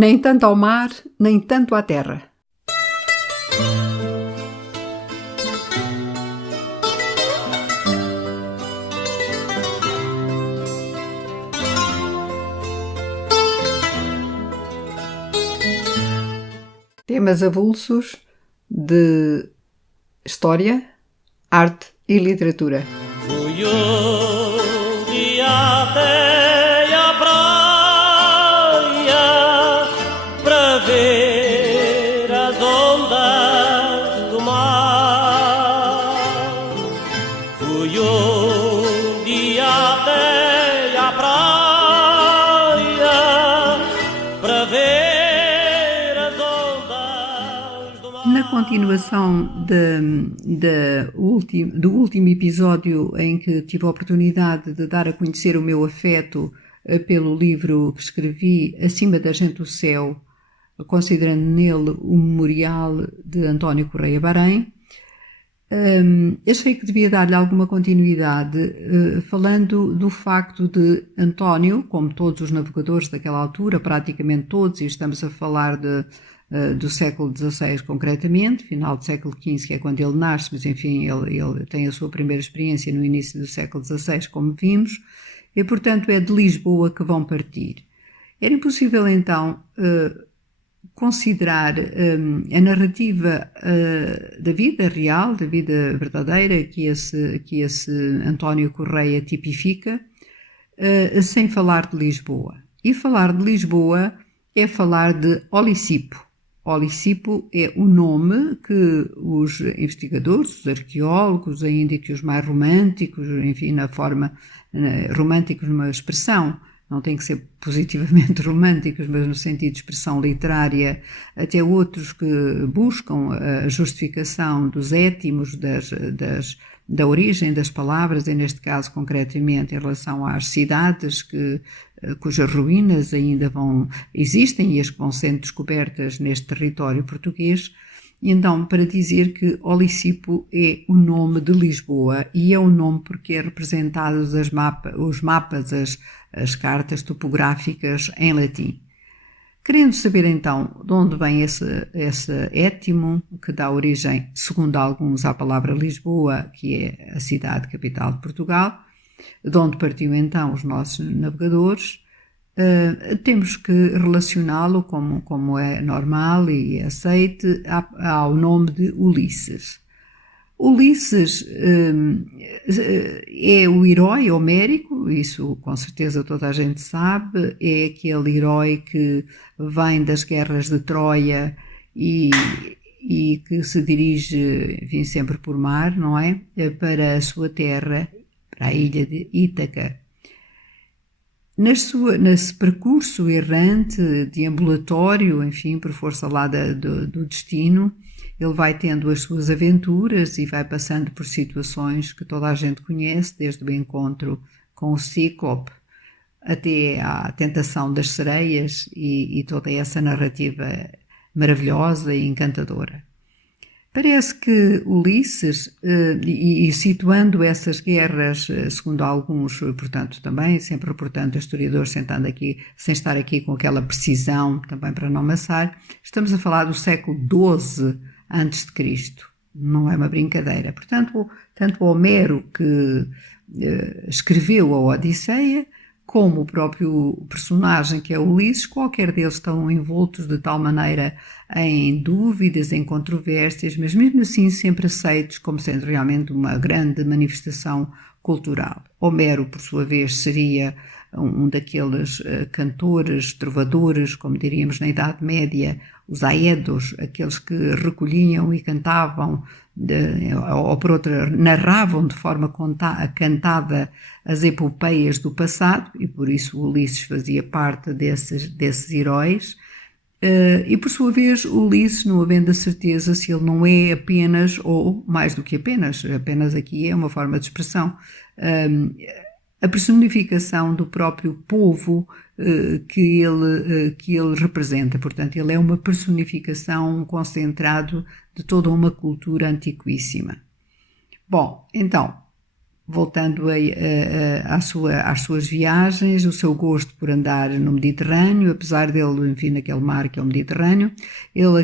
Nem tanto ao mar, nem tanto à terra. Temas avulsos de história, arte e literatura. Fui um dia até à praia para ver as ondas do mar. Fui um dia até à praia para ver as ondas do mar. Na continuação do último episódio em que tive a oportunidade de dar a conhecer o meu afeto pelo livro que escrevi, Acima da Gente do Céu, considerando nele o memorial de António Correia Bahrein, achei que devia dar-lhe alguma continuidade, falando do facto de António, como todos os navegadores daquela altura, praticamente todos, e estamos a falar do século XVI concretamente, final do século XV, que é quando ele nasce, mas enfim, ele tem a sua primeira experiência no início do século XVI, como vimos, e portanto é de Lisboa que vão partir. Era impossível então considerar a narrativa da vida real, da vida verdadeira que esse António Correia tipifica, sem falar de Lisboa. E falar de Lisboa é falar de Olisipo. Olisipo é o nome que os investigadores, os arqueólogos, ainda que os mais românticos, enfim, na forma românticos numa expressão, não tem que ser positivamente românticos, mas no sentido de expressão literária, até outros que buscam a justificação dos étimos, da origem das palavras, e neste caso concretamente em relação às cidades cujas ruínas ainda existem e as que vão sendo descobertas neste território português. E então, para dizer que Olisipo é o nome de Lisboa, e é o nome porque é representado os mapas, as cartas topográficas em latim. Querendo saber então de onde vem esse étimo que dá origem, segundo alguns, à palavra Lisboa, que é a cidade capital de Portugal, de onde partiu então os nossos navegadores, temos que relacioná-lo, como é normal e aceite, ao nome de Ulisses. Ulisses é o herói homérico, isso com certeza toda a gente sabe, é aquele herói que vem das guerras de Troia e que se dirige, enfim, sempre por mar, não é? Para a sua terra, para a ilha de Ítaca. Nesse percurso errante, deambulatório, enfim, por força lá do destino, ele vai tendo as suas aventuras e vai passando por situações que toda a gente conhece, desde o encontro com o Cíclope até à tentação das sereias e toda essa narrativa maravilhosa e encantadora. Parece que Ulisses, e situando essas guerras, segundo alguns, portanto, também, sempre reportando a historiadores, sem estar aqui com aquela precisão, também para não amassar, estamos a falar do século XII a.C., não é uma brincadeira. Portanto, tanto Homero, que escreveu a Odisseia, como o próprio personagem que é Ulisses, qualquer deles estão envoltos de tal maneira em dúvidas, em controvérsias, mas mesmo assim sempre aceitos como sendo realmente uma grande manifestação cultural. Homero, por sua vez, seria um daqueles cantores, trovadores, como diríamos na Idade Média, os aedos, aqueles que recolhiam e cantavam, ou por outra, narravam de forma cantada as epopeias do passado, e por isso Ulisses fazia parte desses heróis. E por sua vez Ulisses, não havendo a certeza se ele não é apenas, ou mais do que apenas aqui é uma forma de expressão, a personificação do próprio povo que ele representa. Portanto, ele é uma personificação, um concentrado de toda uma cultura antiquíssima. Bom, então, voltando às suas viagens, o seu gosto por andar no Mediterrâneo, apesar dele, enfim, naquele mar que é o Mediterrâneo, ele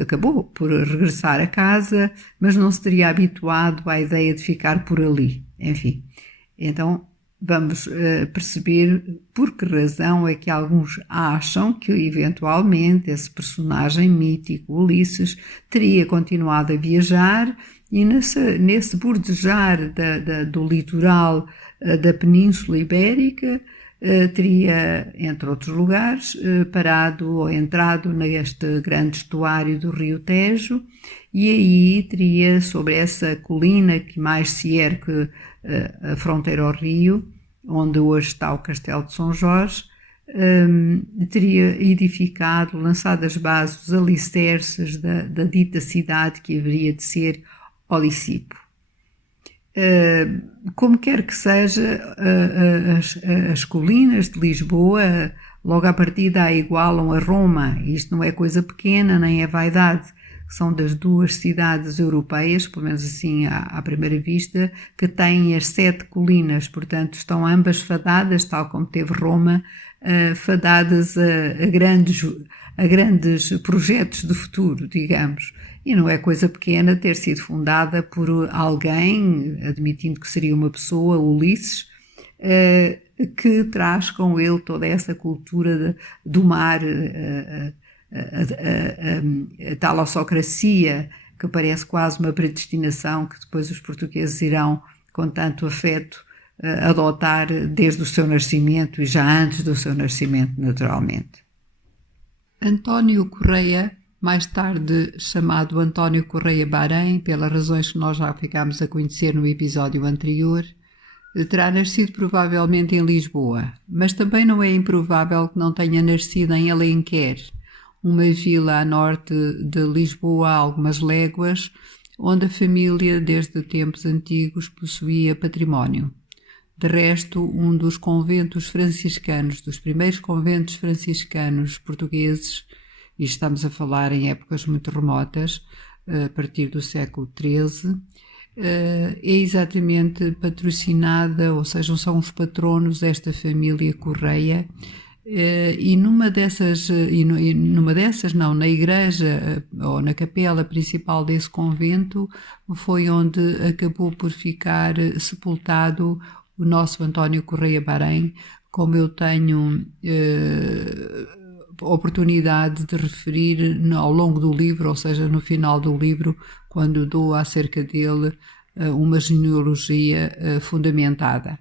acabou por regressar a casa, mas não se teria habituado à ideia de ficar por ali, enfim. Então, vamos perceber por que razão é que alguns acham que, eventualmente, esse personagem mítico, Ulisses, teria continuado a viajar e nesse bordejar do litoral da Península Ibérica teria, entre outros lugares, parado ou entrado neste grande estuário do Rio Tejo e aí teria, sobre essa colina que mais se ergue a fronteira ao rio, onde hoje está o Castelo de São Jorge, teria edificado, lançado as bases, os alicerces da dita cidade que haveria de ser Olisipo. Como quer que seja, as colinas de Lisboa, logo à partida, a igualam a Roma. Isto não é coisa pequena, nem é vaidade. São das duas cidades europeias, pelo menos assim à primeira vista, que têm as 7 colinas, portanto estão ambas fadadas, tal como teve Roma, fadadas a grandes projetos de futuro, digamos. E não é coisa pequena ter sido fundada por alguém, admitindo que seria uma pessoa, Ulisses, que traz com ele toda essa cultura do mar, a talassocracia, que parece quase uma predestinação que depois os portugueses irão, com tanto afeto, adotar desde o seu nascimento e já antes do seu nascimento, naturalmente. António Correia, mais tarde chamado António Correia Bahrein, pelas razões que nós já ficámos a conhecer no episódio anterior, terá nascido provavelmente em Lisboa, mas também não é improvável que não tenha nascido em Alenquer, uma vila a norte de Lisboa, a algumas léguas, onde a família, desde tempos antigos, possuía património. De resto, um dos conventos franciscanos, dos primeiros conventos franciscanos portugueses, e estamos a falar em épocas muito remotas, a partir do século XIII, é exatamente patrocinada, ou seja, são os patronos desta família Correia, e na igreja ou na capela principal desse convento foi onde acabou por ficar sepultado o nosso António Correia Bahrein, como eu tenho oportunidade de referir ao longo do livro, ou seja, no final do livro, quando dou acerca dele uma genealogia fundamentada,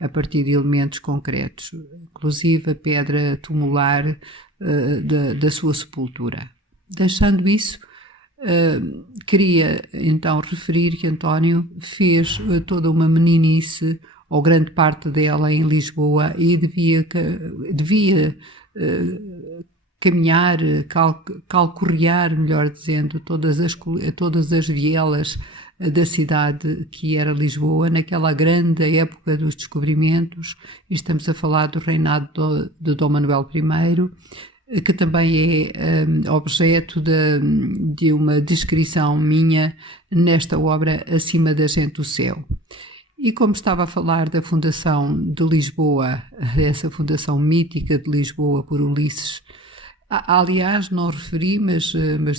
a partir de elementos concretos, inclusive a pedra tumular da sua sepultura. Deixando isso, queria então referir que António fez toda uma meninice, ou grande parte dela, em Lisboa, e devia caminhar, calcorrear, melhor dizendo, todas as vielas da cidade que era Lisboa, naquela grande época dos descobrimentos, e estamos a falar do reinado de Dom Manuel I, que também é objeto de uma descrição minha nesta obra Acima da Gente do Céu. E como estava a falar da fundação de Lisboa, essa fundação mítica de Lisboa por Ulisses, aliás, não referi, mas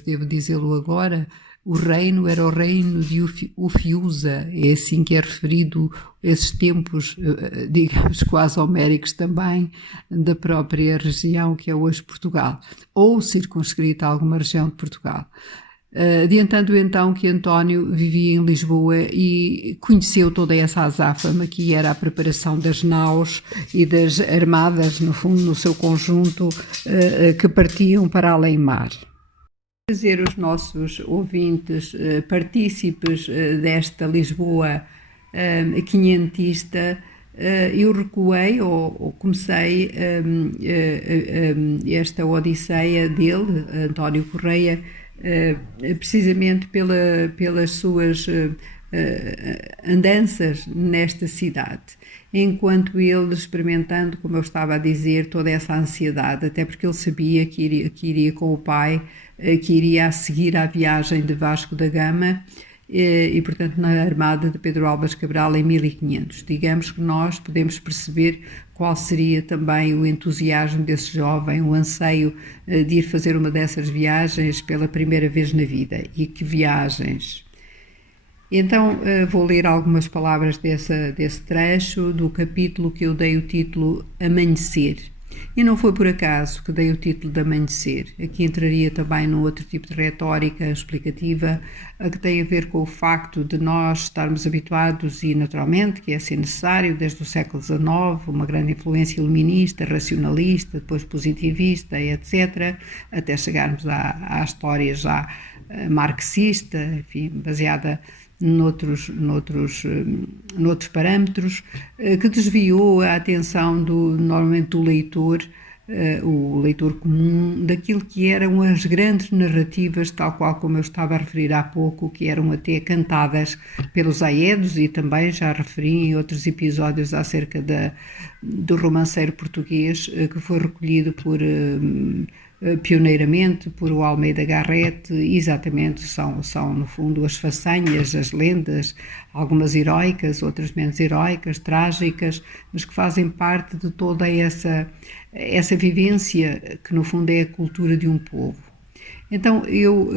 devo dizê-lo agora, o reino era o reino de Ufiusa, é assim que é referido esses tempos, digamos, quase homéricos também, da própria região que é hoje Portugal, ou circunscrita a alguma região de Portugal. Adiantando então que António vivia em Lisboa e conheceu toda essa azáfama que era a preparação das naus e das armadas, no fundo, no seu conjunto, que partiam para além-mar. Fazer os nossos ouvintes partícipes desta Lisboa quinhentista, eu recuei ou comecei esta odisseia dele, António Correia, precisamente pelas suas andanças nesta cidade, enquanto ele experimentando, como eu estava a dizer, toda essa ansiedade, até porque ele sabia que iria com o pai, que iria a seguir à viagem de Vasco da Gama, portanto, na armada de Pedro Álvares Cabral em 1500. Digamos que nós podemos perceber qual seria também o entusiasmo desse jovem, o anseio de ir fazer uma dessas viagens pela primeira vez na vida. E que viagens! Então, vou ler algumas palavras desse trecho do capítulo que eu dei o título Amanhecer. E não foi por acaso que dei o título de Amanhecer. Aqui entraria também num outro tipo de retórica explicativa, que tem a ver com o facto de nós estarmos habituados, e naturalmente que é assim necessário, desde o século XIX, uma grande influência iluminista, racionalista, depois positivista, etc., até chegarmos à história já marxista, enfim, baseada noutros parâmetros, que desviou a atenção normalmente do leitor, o leitor comum, daquilo que eram as grandes narrativas, tal qual como eu estava a referir há pouco, que eram até cantadas pelos aedos, e também já referi em outros episódios acerca do romanceiro português, que foi recolhido pioneiramente por o Almeida Garrett. Exatamente, são no fundo as façanhas, as lendas, algumas heroicas, outras menos heroicas, trágicas, mas que fazem parte de toda essa vivência que no fundo é a cultura de um povo. Então eu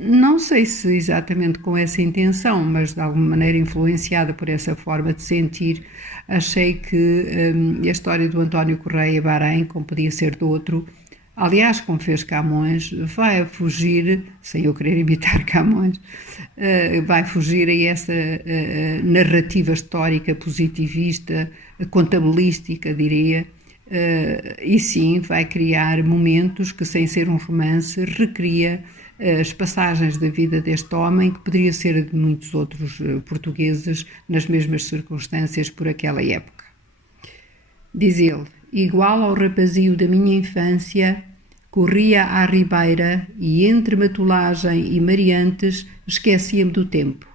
não sei se exatamente com essa intenção, mas de alguma maneira influenciada por essa forma de sentir, achei que a história do António Correia Bahrein, como podia ser de outro, aliás, como fez Camões, vai fugir, sem eu querer imitar Camões, vai fugir a essa narrativa histórica positivista, contabilística, diria, e sim vai criar momentos que, sem ser um romance, recria as passagens da vida deste homem, que poderia ser a de muitos outros portugueses nas mesmas circunstâncias por aquela época. Diz ele: igual ao rapazio da minha infância, corria à ribeira e entre matulagem e mariantes esquecia-me do tempo,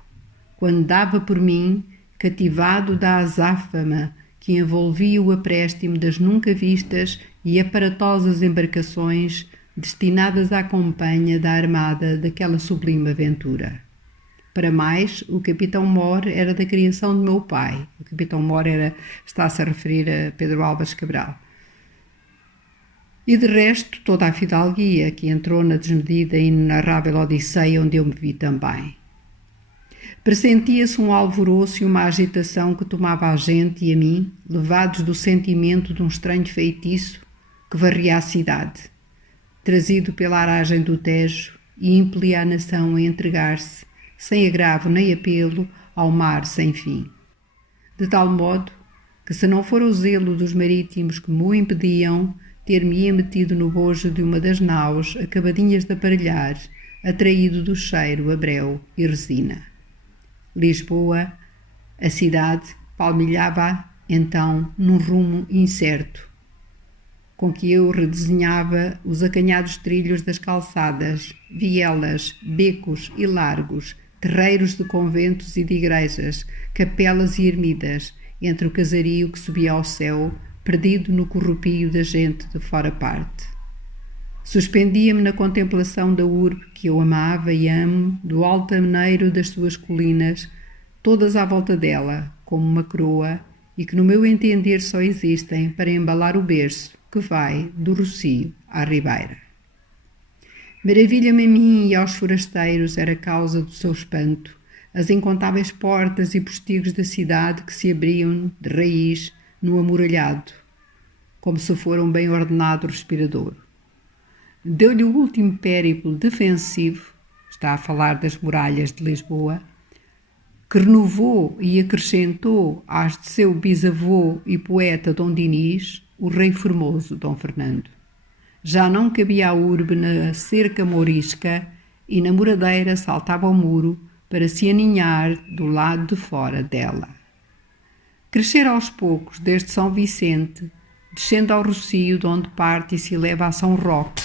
quando dava por mim, cativado da azáfama que envolvia o apréstimo das nunca vistas e aparatosas embarcações destinadas à companhia da armada daquela sublime aventura. Para mais, o Capitão Mor era da criação de meu pai. O Capitão Mor está-se a referir a Pedro Álvares Cabral. E de resto, toda a fidalguia que entrou na desmedida e inenarrável odisseia onde eu me vi também. Pressentia-se um alvoroço e uma agitação que tomava a gente e a mim, levados do sentimento de um estranho feitiço que varria a cidade, trazido pela aragem do Tejo, e impelia a nação a entregar-se, sem agravo nem apelo, ao mar sem fim. De tal modo que, se não for o zelo dos marítimos que me o impediam, ter-me-ia metido no bojo de uma das naus acabadinhas de aparelhar, atraído do cheiro a breu e resina. Lisboa, a cidade, palmilhava então num rumo incerto, com que eu redesenhava os acanhados trilhos das calçadas, vielas, becos e largos, terreiros de conventos e de igrejas, capelas e ermidas, entre o casario que subia ao céu, perdido no corrupio da gente de fora parte. Suspendia-me na contemplação da urbe que eu amava e amo, do altaneiro das suas colinas, todas à volta dela, como uma coroa, e que no meu entender só existem para embalar o berço que vai do Rocio à Ribeira. Maravilha-me a mim e aos forasteiros era causa do seu espanto, as incontáveis portas e postigos da cidade que se abriam de raiz no amuralhado, como se fora um bem ordenado respirador. Deu-lhe o último périplo defensivo, está a falar das muralhas de Lisboa, que renovou e acrescentou às de seu bisavô e poeta Dom Dinis, o rei formoso Dom Fernando. Já não cabia a urbe na cerca mourisca e na moradeira saltava ao muro para se aninhar do lado de fora dela. Crescer aos poucos desde São Vicente, descendo ao Rocio, de onde parte e se eleva a São Roque,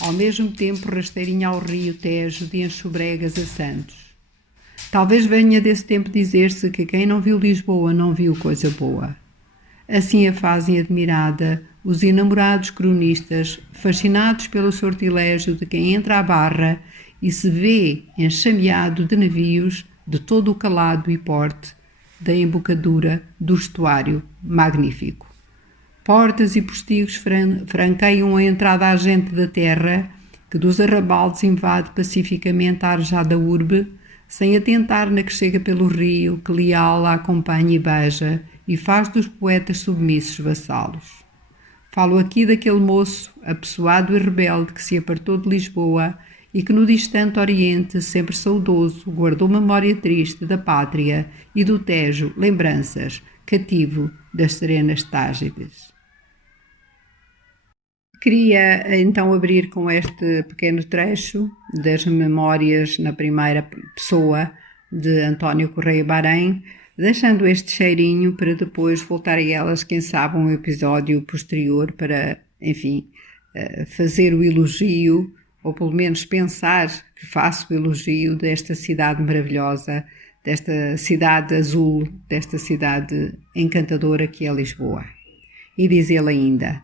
ao mesmo tempo rasteirinha ao rio Tejo de Enxobregas a Santos. Talvez venha desse tempo dizer-se que quem não viu Lisboa não viu coisa boa. Assim a fazem admirada os enamorados cronistas, fascinados pelo sortilégio de quem entra à barra e se vê enxameado de navios de todo o calado e porte da embocadura do estuário magnífico. Portas e postigos franqueiam a entrada à gente da terra, que dos arrabaldes invade pacificamente a arejada urbe, sem atentar na que chega pelo rio, que leal a acompanha e beija, e faz dos poetas submissos vassalos. Falo aqui daquele moço, apessoado e rebelde, que se apartou de Lisboa e que no distante Oriente, sempre saudoso, guardou memória triste da pátria e do Tejo lembranças, cativo das serenas Tágides. Queria então abrir com este pequeno trecho das memórias na primeira pessoa de António Correia Bahrein, deixando este cheirinho para depois voltar a elas, quem sabe, um episódio posterior para, enfim, fazer o elogio, ou pelo menos pensar que faço o elogio desta cidade maravilhosa, desta cidade azul, desta cidade encantadora que é Lisboa. E diz ele ainda: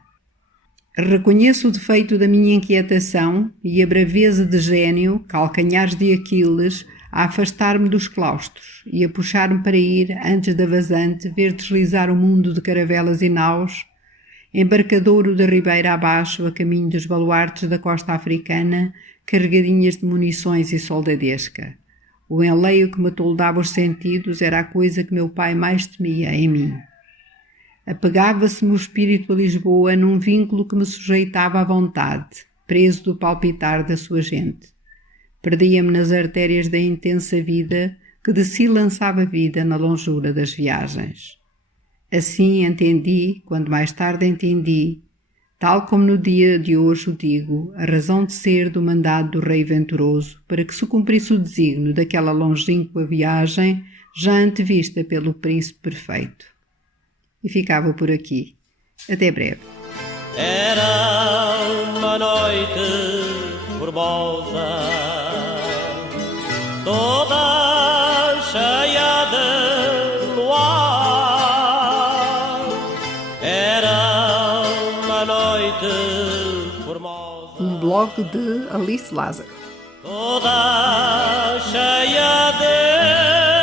reconheço o defeito da minha inquietação e a braveza de gênio, calcanhares de Aquiles, a afastar-me dos claustros e a puxar-me para ir, antes da vazante, ver deslizar o mundo de caravelas e naus, embarcadouro da ribeira abaixo, a caminho dos baluartes da costa africana, carregadinhas de munições e soldadesca. O enleio que me toldava os sentidos era a coisa que meu pai mais temia em mim. Apegava-se-me o espírito a Lisboa num vínculo que me sujeitava à vontade, preso do palpitar da sua gente. Perdia-me nas artérias da intensa vida que de si lançava vida na longura das viagens. Assim entendi, quando mais tarde entendi, tal como no dia de hoje o digo, a razão de ser do mandado do rei venturoso para que se cumprisse o desígnio daquela longínqua viagem já antevista pelo príncipe perfeito. E ficava por aqui. Até breve. Era uma noite formosa, toda cheia de luar. Era uma noite formosa. Um blog de Alice Lázaro. Toda cheia de